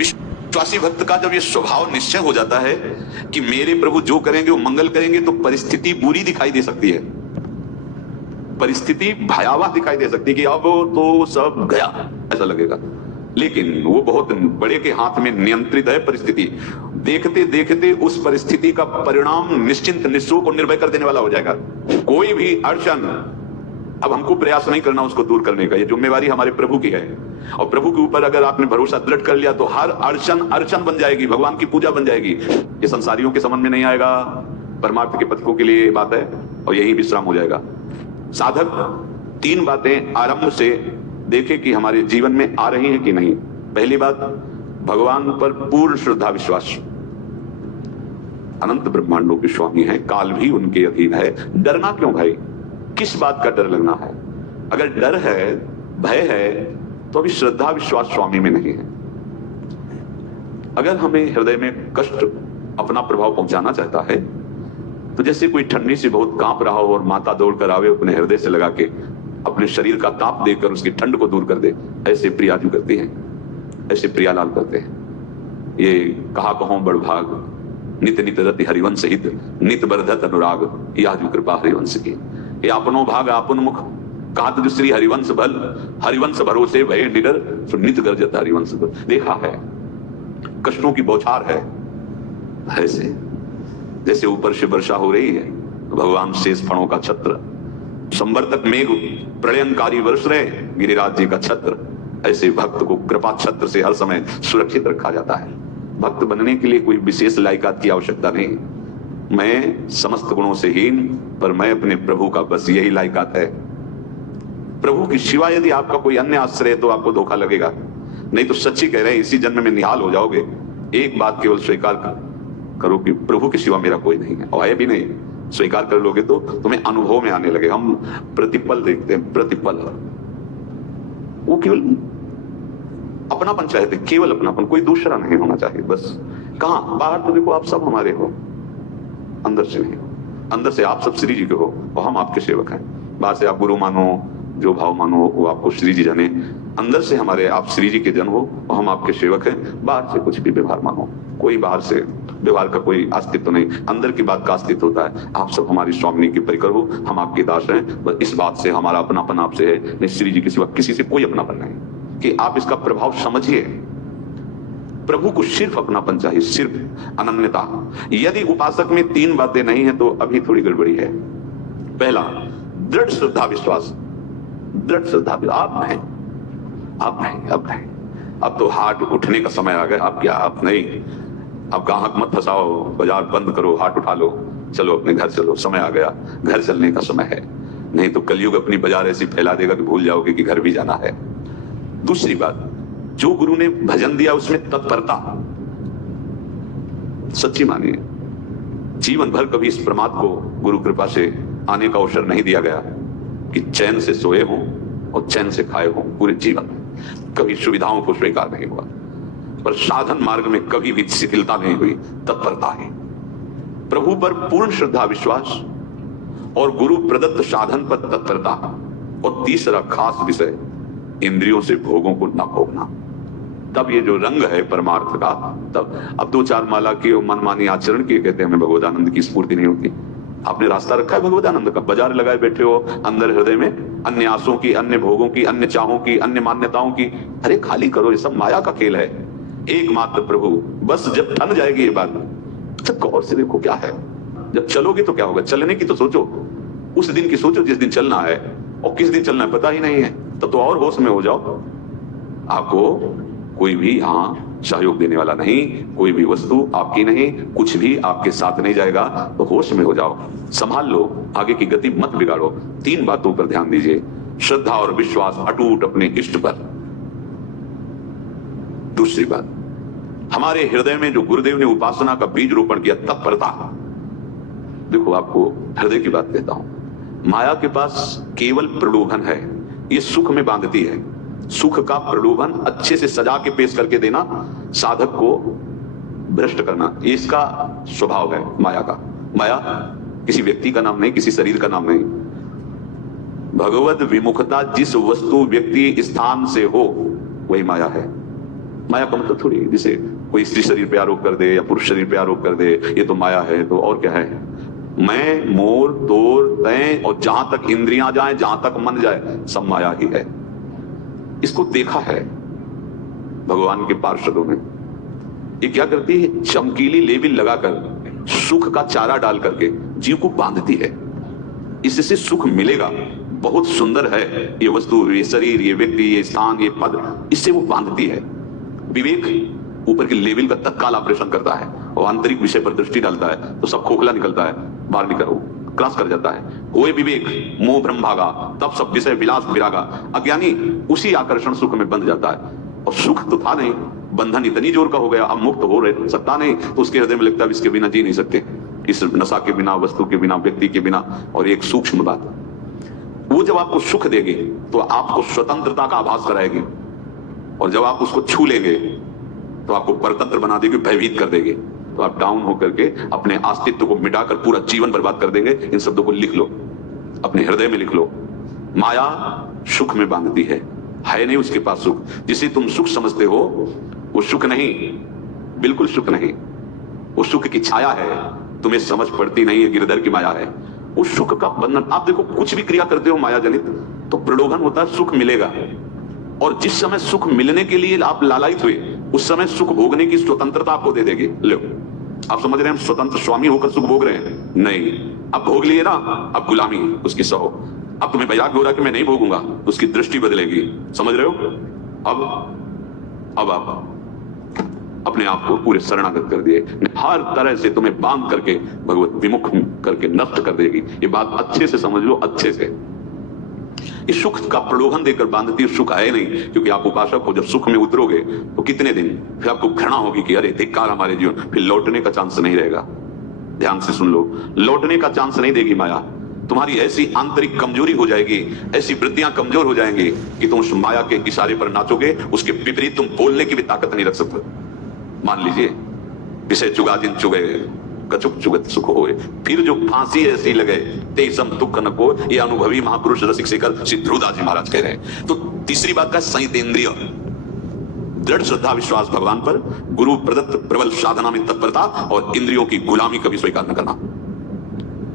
विश्वासी भक्त का जब ये स्वभाव निश्चय हो जाता है कि मेरे प्रभु जो करेंगे वो मंगल करेंगे, तो परिस्थिति बुरी दिखाई दे सकती है, परिस्थिति भयावह दिखाई दे सकती है कि अब तो सब गया ऐसा लगेगा, लेकिन वो बहुत बड़े के हाथ में नियंत्रित है परिस्थिति। देखते देखते उस परिस्थिति का परिणाम निश्चिंत, निःशोक और निर्भय कर देने वाला हो जाएगा। कोई भी अड़चन, अब हमको प्रयास नहीं करना उसको दूर करने का, ये जिम्मेवारी हमारे प्रभु की है। और प्रभु के ऊपर अगर आपने भरोसा दृढ़ कर लिया तो हर अड़चन अड़चन बन जाएगी, भगवान की पूजा बन जाएगी। ये संसारियों के समझ में नहीं आएगा, परमार्थ के पथिकों के लिए बात है, और यही विश्राम हो जाएगा। साधक 3 बातें आरंभ से देखे कि हमारे जीवन में आ रही हैं कि नहीं। पहली बात, भगवान पर पूर्ण श्रद्धा विश्वास। अनंत ब्रह्मांडों के स्वामी हैं, काल भी उनके अधीन है। डरना क्यों भाई? किस बात का डर लगना है? अगर डर है, भय है, तो अभी श्रद्धा विश्वास स्वामी में नहीं है। अगर हमें हृदय में कष्ट अपना प्रभाव पहुंचाना चाहता है, तो जैसे कोई ठंडी से बहुत कांप रहा हो और माता दौड़कर आवे अपने हृदय से लगा के अपने शरीर का ताप देकर उसकी ठंड को दूर कर दे, ऐसे प्रियाजू करती हैं, ऐसे प्रियालाल करते हैं। ये कहा कहो बड़भाग, नित नित रति हरिवंश हित, नित बरधत अनुराग, याजु कृपा हरिवंश की। ये अपनो भाग आपन मुख, कहा तो श्री हरिवंश बल, हरिवंश भरोसे भय निडर, नित गर्जत हरिवंश बल। देखा है कष्टों की बौछार है, ऐसे जैसे ऊपर से वर्षा हो रही है, भगवान शेष फणों का छत्र, संवर्तक मेघ प्रलयंकारी वर्ष रहे, गिरिराज जी का छत्र। ऐसे भक्त को कृपा छत्र से हर समय सुरक्षित रखा जाता है। भक्त बनने के लिए कोई विशेष लायकात की आवश्यकता नहीं। मैं समस्त गुणों से हीन, पर मैं अपने प्रभु का, बस यही लायकात है। प्रभु की सिवा यदि आपका कोई अन्य आश्रय है तो आपको धोखा लगेगा, नहीं तो सच्ची कह रहे हैं इसी जन्म में निहाल हो जाओगे। एक बात केवल स्वीकार करो कि प्रभु के सिवा मेरा कोई नहीं है, और है भी नहीं। स्वीकार कर लोगे तो तुम्हें अनुभव में आने लगे। हम प्रतिपल देखते हैं, प्रतिपल, वो केवल अपनापन चाहते, केवल अपनापन, कोई दूसरा नहीं होना चाहिए। बस कहां बाहर तो देखो आप सब हमारे हो, अंदर से नहीं हो। अंदर से आप सब श्री जी के हो और हम आपके सेवक हैं। बाहर से आप गुरु मानो, जो भाव मानो वो आपको श्री जी जाने। अंदर से हमारे आप श्री जी के जन हो और हम आपके सेवक हैं। बाहर से कुछ भी व्यवहार मानो, कोई बाहर से व्यवहार का कोई अस्तित्व नहीं, अंदर की बात का अस्तित्व होता है। आप सब हमारी स्वामिनी के परिकर हो, हम आपके दास हैं। बस इस बात से हमारा अपनापन आपसे है, नहीं श्री जी के सिवा किसी से कोई अपनापन नहीं। कि आप इसका प्रभाव समझिए। प्रभु को सिर्फ अपनापन चाहिए, सिर्फ अनन्यता। यदि उपासक में 3 बातें नहीं है तो अभी थोड़ी गड़बड़ी है। पहला, दृढ़ श्रद्धा विश्वास। दृढ़ श्रद्धा, आप नहीं, अब नहीं, अब तो हाथ उठने का समय आ गया। अब क्या, अब नहीं, अब गाहक मत फंसाओ, बाजार बंद करो, हाथ उठा लो, चलो अपने घर चलो, समय आ गया, घर चलने का समय है। नहीं तो कलयुग अपनी बाजार ऐसी फैला देगा कि भूल जाओगे कि घर भी जाना है। दूसरी बात, जो गुरु ने भजन दिया उसमें तत्परता, सच्ची मानिए। जीवन भर कभी इस प्रमाद को गुरु कृपा से आने का अवसर नहीं दिया गया कि चैन से सोए हों और चैन से खाए हों। पूरे जीवन कभी सुविधाओं को स्वीकार नहीं हुआ, पर साधन मार्ग में कभी भी शिथिलता नहीं हुई, तत्परता है। प्रभु पर पूर्ण श्रद्धा विश्वास और गुरु प्रदत्त साधन पर तत्परता। और तीसरा खास विषय, इंद्रियों से भोगों को न भोगना। तब ये जो रंग है परमार्थ का, तब अब 2-4 माला की मनमानी आचरण की कहते हैं हमें भगवदानंद की स्फूर्ति नहीं होती। आपने रास्ता रखा है भगवदानंद का, बाजार लगाए बैठे हो अंदर हृदय में अन्य आसों की, अन्य भोगों की, अन्य चाहों की, अन्य मान्यताओं की। अरे खाली करो, ये सब माया का खेल है। एकमात्र प्रभु, बस जब ठन जाएगी ये बात, तो गौर से देखो क्या है। जब चलोगे तो क्या होगा, चलने की तो सोचो, उस दिन की सोचो जिस दिन चलना है, और किस दिन चलना है पता ही नहीं है, तो और होश में हो जाओ। आपको कोई भी यहां सहयोग देने वाला नहीं, कोई भी वस्तु आपकी नहीं, कुछ भी आपके साथ नहीं जाएगा। तो होश में हो जाओ, संभाल लो, आगे की गति मत बिगाड़ो। 3 बातों पर ध्यान दीजिए, श्रद्धा और विश्वास अटूट अपने इष्ट पर। दूसरी बात, हमारे हृदय में जो गुरुदेव ने उपासना का बीज रोपण किया, तत्परता। देखो आपको हृदय की बात कहता हूं, माया के पास केवल प्रलोभन है, ये सुख में बांधती है। सुख का प्रलोभन अच्छे से सजा के पेश करके देना, साधक को भ्रष्ट करना, ये इसका स्वभाव है माया का। माया किसी व्यक्ति का नाम नहीं, किसी शरीर का नाम नहीं। भगवत विमुखता जिस वस्तु व्यक्ति स्थान से हो वही माया है। माया का मतलब थोड़ी जैसे कोई स्त्री शरीर पे आरोप कर दे या पुरुष शरीर पे आरोप कर दे ये तो माया है, तो और क्या है? मैं, मोर, तोर, तय और जहां तक इंद्रियां जाए, जहां तक मन जाए, सब माया ही है। इसको देखा है भगवान के पार्षदों ने। ये क्या करती है? चमकीली लेबिल लगाकर सुख का चारा डाल करके जीव को बांधती है। इससे सुख मिलेगा, बहुत सुंदर है ये वस्तु, ये शरीर, ये व्यक्ति, ये स्थान, ये पद, इससे वो बांधती है। विवेक ऊपर के लेवल का तत्काल ऑपरेशन करता है और आंतरिक विषय पर दृष्टि डालता है तो सब खोखला निकलता है, बाहर निकल क्रॉस कर जाता है। होए विवेक मोह भ्रम भागा, तब सब विषय विलास विरागा। अज्ञानी उसी आकर्षण सुख में बंध जाता है और सुख तो था नहीं, बंधन इतनी जोर का हो गया, अब मुक्त हो रहे सकता नहीं, तो उसके हृदय में लगता है इसके बिना जी नहीं सकते, इस नशा के बिना, वस्तु के बिना, व्यक्ति के बिना। और एक सूक्ष्म बात, वो जब आपको सुख देगी तो आपको स्वतंत्रता का आभास कराएगी, और जब आप उसको छू लेंगे तो आपको परतंत्र बना देगी, भयभीत कर देगी। तो आप डाउन होकर के अपने अस्तित्व को मिटाकर पूरा जीवन बर्बाद कर देंगे। इन शब्दों को लिख लो, अपने हृदय में लिख लो। माया सुख में बांधती है नहीं उसके पास सुख। जिसे तुम सुख समझते हो वो सुख नहीं, बिल्कुल सुख नहीं, वो सुख की छाया है, तुम्हें समझ पड़ती नहीं है, गिरधर की माया है। उस सुख का बंधन, आप देखो कुछ भी क्रिया करते हो माया जनित तो प्रलोभन होता है, सुख मिलेगा। और जिस समय सुख मिलने के लिए आप लालायित हुए उस समय सुख भोगने की स्वतंत्रता आपको दे देगी। लो, आप समझ रहे हैं हम स्वतंत्र स्वामी होकर सुख भोग रहे हैं? नहीं, अब भोग लिए ना, अब गुलामी उसकी सहो। अब तुम्हें वैराग्य हो रहा कि मैं नहीं भोगूंगा, उसकी दृष्टि बदलेगी। समझ रहे हो? अब आप अपने आप को पूरे शरणागत कर दिए, हर तरह से तुम्हें बांध करके भगवत विमुख करके नष्ट कर देगी। ये बात अच्छे से समझ लो, अच्छे से। इस सुख का प्रलोभन देकर बांधती सुख है नहीं, क्योंकि आप उपासक हो, जब सुख में उतरोगे तो कितने दिन फिर आपको घृणा होगी कि अरे धिक्कार हमारे जीवन, फिर लौटने का चांस नहीं रहेगा। ध्यान से सुन लो, लौटने का चांस नहीं देगी माया। तुम्हारी ऐसी आंतरिक कमजोरी हो जाएगी, ऐसी वृत्तियां कमजोर हो जाएंगी कि तुम उस माया के इशारे पर नाचोगे, उसके विपरीत तुम बोलने की भी ताकत नहीं रख सकते। मान लीजिए विषय चुगा जिन चुगे कचुक चुगत सुख होए, फिर जो फांसी ऐसी लगे तेसम दुख न को, ये अनुभवी महापुरुष रसिक शेखर श्री ध्रुवदास जी महाराज कह रहे हैं। तो तीसरी बात का संयतेंद्रिय, दृढ़ श्रद्धा विश्वास भगवान पर, गुरु प्रदत्त प्रबल साधना में तत्परता और इंद्रियों की गुलामी कभी स्वीकार न करना।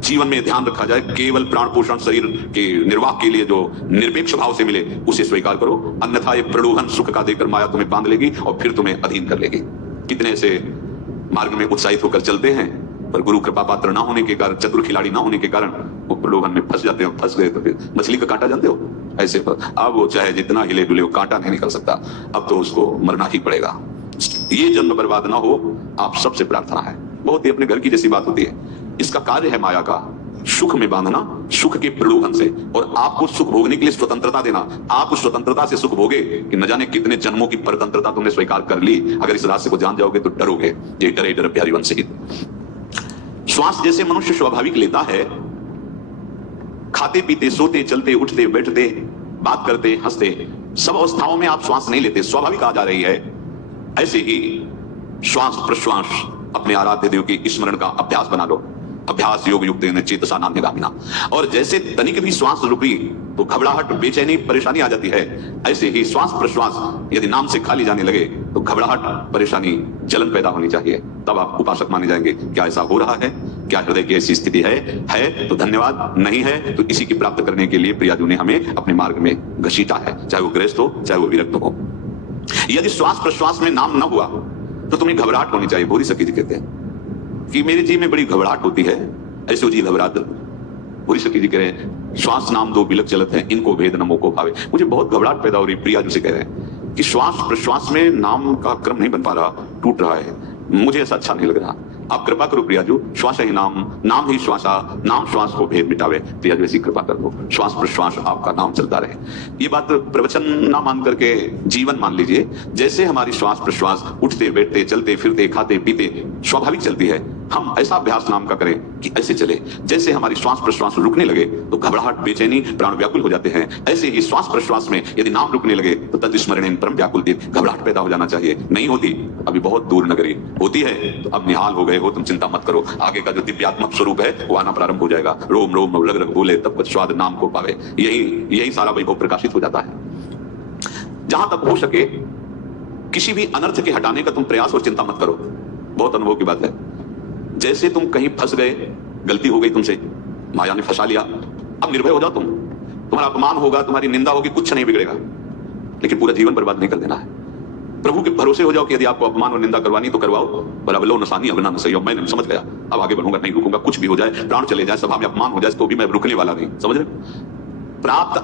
जीवन में ध्यान रखा जाए, केवल प्राण पोषण शरीर के निर्वाह के लिए जो निरपेक्ष भाव से मिले उसे स्वीकार करो, अन्यथा ये प्रलोभन सुख का देकर माया तुम्हें बांध लेगी और फिर तुम्हें अधीन कर लेगी। कितने से मार्ग में उत्साहित होकर चलते हैं पर गुरु कृपा पात्र ना होने के कारण, चतुर खिलाड़ी ना होने के कारण वो प्रलोभन में फंस जाते हैं। फंस गए तो फिर मछली का कांटा जानते हो ऐसे, अब वो चाहे जितना हिले डुले वो कांटा नहीं निकल सकता, अब तो उसको मरना ही पड़ेगा। ये जन्म बर्बाद ना हो, आप सबसे प्रार्थना है। बहुत ही अपने घर की जैसी बात होती है। इसका कार्य है माया का सुख में बांधना, सुख के प्रलोभन से, और आपको सुख भोगने के लिए स्वतंत्रता देना। आप उस स्वतंत्रता से सुख भोगे कि न जाने कितने जन्मों की परतंत्रता तुमने स्वीकार कर ली। अगर इस रहस्य को जान जाओगे तो डरोगे। ये डरे डर प्यारी वन सहित। श्वास जैसे मनुष्य स्वाभाविक लेता है, खाते पीते सोते चलते उठते बैठते बात करते हंसते, सब अवस्थाओं में आप श्वास नहीं लेते, स्वाभाविक आ जा रही है। ऐसे ही श्वास प्रश्वास अपने आराध्य देव की स्मरण का अभ्यास बना लो। अभ्यास योग युक्त चेतसा नान्यगामिना। और जैसे तनिक भी श्वास रुकी तो घबराहट, बेचैनी, परेशानी आ जाती है, ऐसे ही श्वास प्रश्वास यदि नाम से खाली जाने लगे तो घबराहट, परेशानी, जलन पैदा होनी चाहिए। तब आप उपासक माने जाएंगे। क्या ऐसा हो रहा है? क्या हृदय की ऐसी स्थिति है तो धन्यवाद, नहीं है तो इसी की प्राप्त करने के लिए प्रियाजू ने हमें अपने मार्ग में घसीटा है, चाहे वो गृहस्थ हो चाहे वो विरक्त हो। यदि श्वास प्रश्वास में नाम न हुआ तो तुम्हें घबराहट होनी चाहिए। भूरी सखी जी कहते हैं कि मेरे जी में बड़ी घबराहट होती है, ऐसे जी घबराहट। भूरी सखी जी कह रहे हैं श्वास नाम दो बिलक चलत है, इनको भेद नमो को भावे। मुझे बहुत घबराहट पैदा हो रही। प्रिया जी से कह रहे हैं कि श्वास प्रश्वास में नाम का क्रम नहीं बन पा रहा, टूट रहा है, मुझे ऐसा अच्छा नहीं लग रहा। आप कृपा करो प्रियाजू, श्वास ही नाम, नाम ही श्वासा, नाम श्वास को भेद मिटावे। प्रियाजू ऐसी कृपा कर दो, श्वास प्रश्वास आपका नाम चलता रहे। ये बात प्रवचन ना मान करके जीवन मान लीजिए। जैसे हमारी श्वास प्रश्वास उठते बैठते चलते फिरते खाते पीते स्वाभाविक चलती है, हम ऐसा अभ्यास नाम का करें कि ऐसे चले। जैसे हमारी श्वास प्रश्वास रुकने लगे तो घबराहट, बेचैनी, प्राण व्याकुल हो जाते हैं, ऐसे ही श्वास प्रश्वास में यदि नाम रुकने लगे तो तद्स्मरणेन परम व्याकुल, घबराहट पैदा हो जाना चाहिए। नहीं होती, अभी बहुत दूर नगरी होती है तो अब निहाल हो गए हो, तुम चिंता मत करो। आगे का जो दिव्यात्मक स्वरूप है वो आना प्रारंभ हो जाएगा। रोम रोम रग रग बोले तब कुछ स्वाद नाम को पावे। यही सारा वैभव प्रकाशित हो जाता है। जहां तक हो सके किसी भी अनर्थ के हटाने का तुम प्रयास और चिंता मत करो। बहुत अनुभव की बात है। जैसे तुम कहीं फंस गए, गलती हो गई तुमसे, माया ने फंसा लिया, अब निर्भय हो जाओ तुम। तुम्हारा अपमान होगा, तुम्हारी निंदा होगी, कुछ नहीं बिगड़ेगा, लेकिन पूरा जीवन बर्बाद नहीं कर देना है। प्रभु के भरोसे हो जाओ कि यदि आपको अपमान और निंदा करवानी तो करवाओ, पर अब लो नसानी अगना न सही। मैं समझ गया, अब आगे बढ़ूंगा, नहीं रुकूंगा, कुछ भी हो जाए, प्राण चले जाए, सभा में अपमान हो जाए, तो भी मैं रुकने वाला नहीं। समझ रहे? प्राप्त